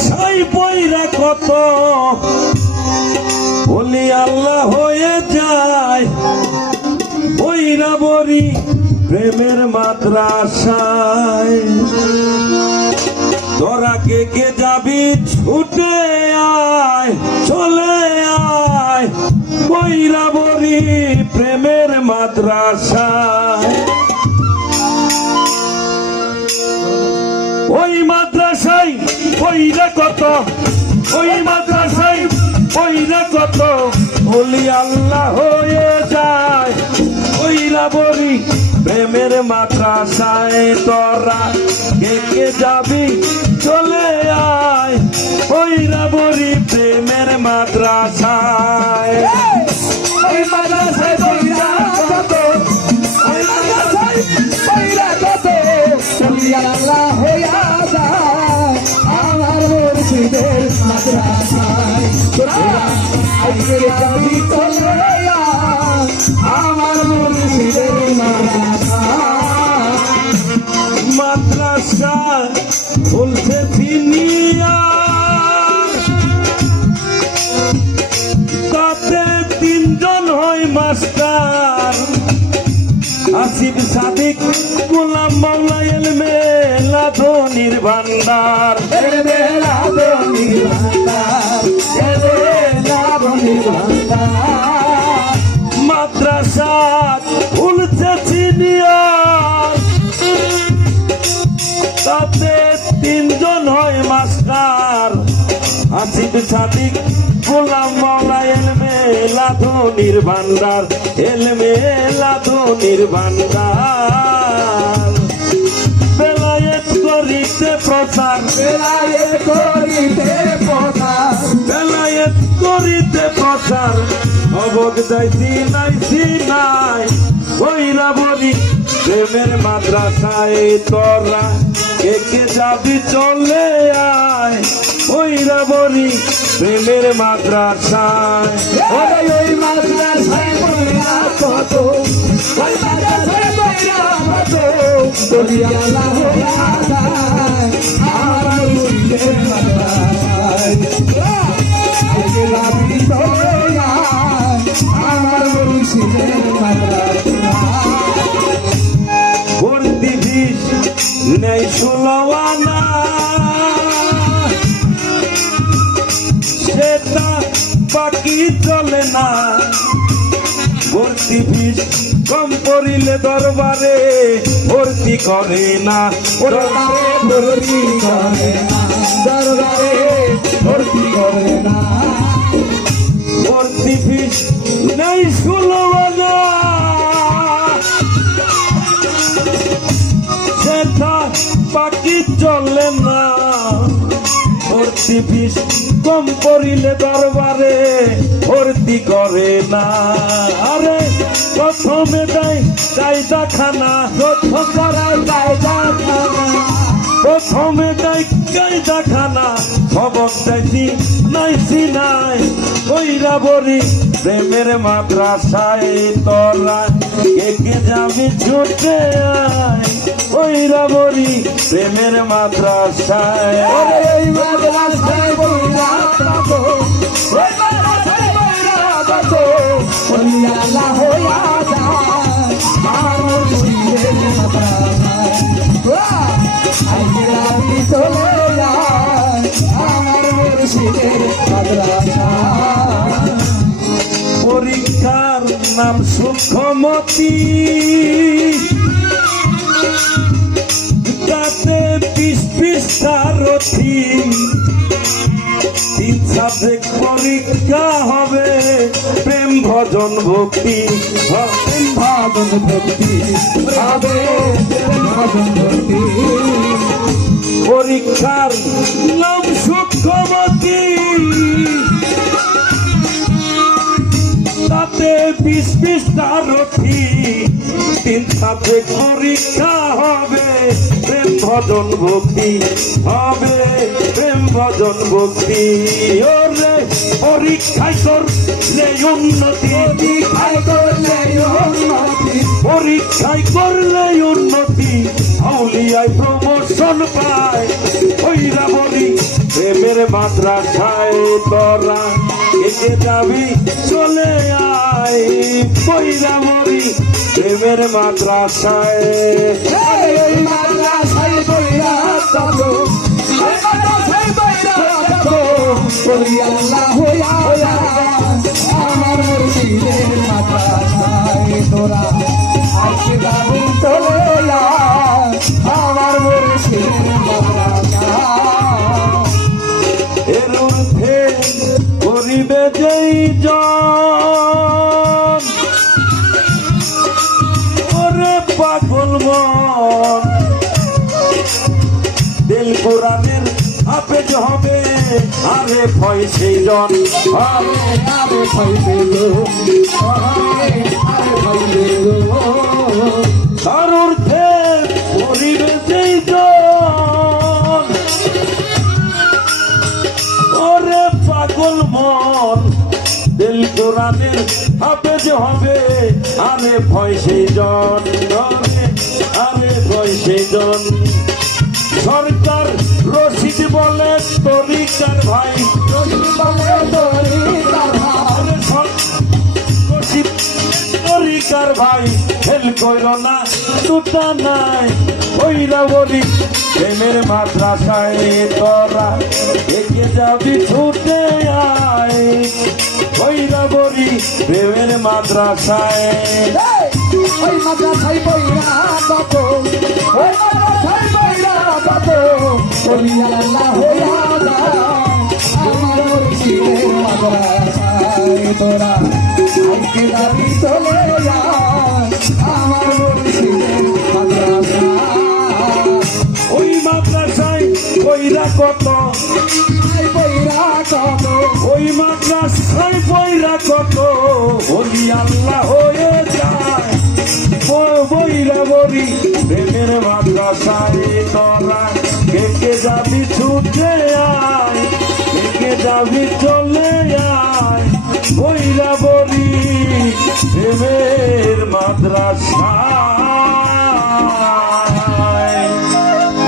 সাই পয়রা কত বলি আল্লাহ হয়ে যায় পয়রা বরি প্রেমের মাদ্রাসায়। তোরা কে কে যাবি ছুটে আয় চলে আয় পয়রা বরি প্রেমের মাদ্রাসায়। ওই মাদ্রাসায় পয়রা কত ওই মাদ্রাসায় পয়রা কত বলি আল্লাহ হয়ে যায় পয়রা বরি প্রেমের মাদ্রাসায়। তোরা কে কে যাবি চলে আয় পয়রা বরি প্রেমের মাদ্রাসায়। ওই মাদ্রাসায় পয়রা কত ওই মাদ্রাসায় পয়রা কত বলি আল্লাহ হইয়া যায় আমার মুর্শিদের মাদ্রাসায়। তোরা আজকে যাবি চলে আয় আমার মুর্শিদের মাদ্রাসায়। মাদ্রাসা বলছে চিনিয়া তাতে তিনজন হয় মাস্টার আসিফ সাদিক গোলাম মাওলা এলমে লাধনির ভান্ডার। এলমে লাধনির ভান্ডার এলমে লাধনির ভান্ডার। মাদ্রাসা বলছে চিনিয়া তাতে তিনজন হয় মাস্টার আসিফ সাদিক গোলাম মাওলা এলমে লাধনির ভান্ডার এলমে লাধনির ভান্ডার। বেলায়েত করিতে প্রচার বেলায়েত করিতে প্রচার বেলায়েত করিতে প্রচার অবদ দাইছি নাই পয়রা বরি প্রেমের মাদ্রাসায়। তোরা কে কে যাবি চলে আয় পয়রা বরি প্রেমের মাদ্রাসায়। ওই মাদ্রাসায় পয়রা কত ওই মাদ্রাসায় পয়রা কত বলি আল্লাহ হইয়া যায় আমার মুর্শিদের মাদ্রাসায়। আজকে যাবি চলে আয় আমার মুর্শিদের মাদ্রাসায়। ভর্তি বিষ নেই 16 আনা সেটা বাকি চলে না। ভর্তি বিষ কম পড়িলে দরবারে ভর্তি করে না দরবারে ভর্তি করে না দরবারে ভর্তি করে না। ভর্তি বিষ নেই 16 আনা সেটা বাকি চলে না। ভর্তি বিষ কম পড়িলে দরবারে ভর্তি করে না। আরে প্রথমে দেয় কায়দা খানা প্রথম করাই কায়দা খানা প্রথমে দেয় কায়দা খানা খবর দেয়ছি নাই পয়রা বরি প্রেমের মাদ্রাসায়। তোরা কে কে যাবি ছুটে আয় পয়রা বরি প্রেমের মাদ্রাসায়। ওই মাদ্রাসায় পয়রা কত ওই মাদ্রাসায় পয়রা কত বলি আল্লাহ হইয়া যায় আমার মুর্শিদের মাদ্রাসায়। আজকে রাতে চলে যায় আমার মুর্শিদের মাদ্রাসায়। পরীক্ষার নাম সুখমতি তাতে 20 পৃষ্ঠা রথি 3 সাবজেক্ট পরীক্ষা হবে প্রেম ভজন ভক্তি প্রেম ভজন ভক্তি হবে প্রেম ভজন ভক্তি। পরীক্ষার নাম সুখমতি তাতে 20 পৃষ্ঠা রথি 3 সাবজেক্ট পরীক্ষা হবে প্রেম ভজন ভক্তি হবে প্রেম ভজন ভক্তি। ওরে পরীক্ষায় করলে উন্নতি পরীক্ষায় করলে উন্নতি পরীক্ষায় করলে উন্নতি আউলিয়ায় প্রমোশন পায় পয়রা বরি প্রেমের মাদ্রাসায় তোরা একে যাবি চলে আয় পয়রা মরি প্রেমের মাদ্রাসায় ওই মাদ্রাসায় পইরা যাবো ওই মাদ্রাসায় পইরা যাবো ওই আল্লাহ হইয়া আমার মুর্শিদের মাদ্রাসায় তোরা আজকে যাবি চলে আয় আমার মুর্শিদের মাদ্রাসায় এর ঊর্ধ্বে করিবে যেই জন ওরে পাগল মন দিল কোরআনের হাফেজ হবে আরে ভয় সেই জন আরে আরে ভাইবে গো আরে ভাইবে গো তার ঊর্ধ্বে করিবে যেই জন ওরে পাগল মন দিল কোরআনের হাফেজ হবে আরে ভয় সেই জন আরে ভয় সেই জন সরকার রশিদ বলে তরিকার ভাই বলে তোরি তারা আরে রশিদ তরিকার ভাই হেল কইর না দুটা নাই ওইরা বলি প্রেমের মাদ্রাসায় তোরা একে যাবি ছুটে আয় ওইরা বলি প্রেমের মাদ্রাসায় ওই মাদ্রাসায় পইরা কত ওই মাদ্রাসায় পইরা কত বলি আল্লাহ হইয়া আমার মুর্শিদের মাদ্রাসায় তোরা আজকে যাবি চলে যা আমার মুর্শিদের মাদ্রাসায় ওই মাদ্রাসায় কইরা কত পইরা কত ওই মাদ্রাসায় বইরা কত বলি আল্লাহ হয়ে যায় ও বইরা বলি প্রেমের মাদ্রাসায় তোরা কে যাবি ছুটে আয় কে যাবি চলে আয় বইরা বলি প্রেমের মাদ্রাসায়